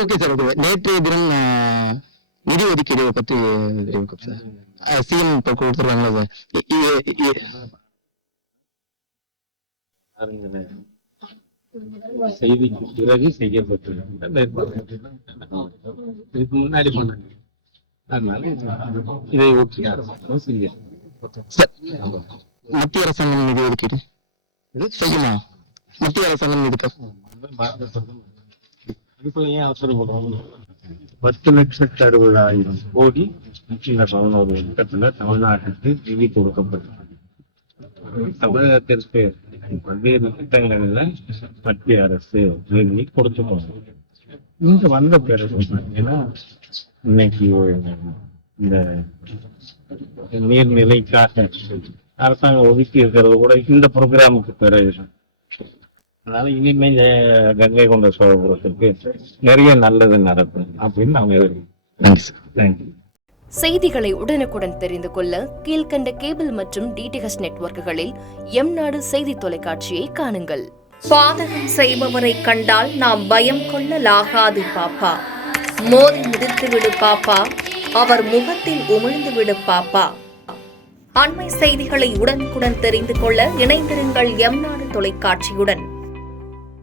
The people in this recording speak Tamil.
Okay sir. ஓகே, நேற்றைய தினம் நிதி ஒதுக்கீடு பற்றி தெரிவிக்கும் சார். சிஎம் இப்போ கொடுத்துருக்காங்களா சார்? செய்திக்கு பிறகு செய்யப்பட்டிருக்கின்ற இதுக்கு முன்னாடி பண்ணாங்க. அதனால இதை ஒட்டி அரசாங்கம் செய்ய மத்திய அரசாங்கம் நிதி ஒதுக்கீடு செய்யுமா? மத்திய அரசாங்கம் இதுக்கு அதுக்குள்ள ஏன் அவசரப்படுறோம்? 10,60,60,000 கோடி இந்த 11 திட்டத்துல தமிழ்நாட்டுக்கு நிதி கொடுக்கப்பட்டது. தமிழகத்திற்கு பல்வேறு திட்டங்கள்ல மத்திய அரசு நிதி கொடுத்துக்கோங்க. இங்க வந்த பிறகு பார்த்தீங்கன்னா இன்னைக்கு இந்த நீர்நிலைக்காக அரசாங்கம் ஒதுக்கி இருக்கிறது கூட இந்த ப்ரோக்ராமுக்கு பிறகு. அதனால இனிமே கங்கை கொண்ட சோழபுரத்திற்கு நிறைய நல்லது நடக்கும் அப்படின்னு நாங்க எதிர்பார்க்கிறோம். செய்திகளை உடனுக்குடன் தெரிந்து கொள்ள கீழ்கண்ட கேபிள் மற்றும் டிடிஹெச் நெட்வொர்க்குகளில் எம்நாடு செய்தி தொலைக்காட்சியை காணுங்கள். பாதகம் செய்பவரை கண்டால் நாம் பயம் கொள்ளலாகாது பாப்பா. மோதி மிதித்துவிடு பாப்பா, அவர் முகத்தில் உமிழ்ந்துவிடு பாப்பா. அண்மை செய்திகளை உடனுக்குடன் தெரிந்து கொள்ள இணைந்திருங்கள் எம்நாடு தொலைக்காட்சியுடன்.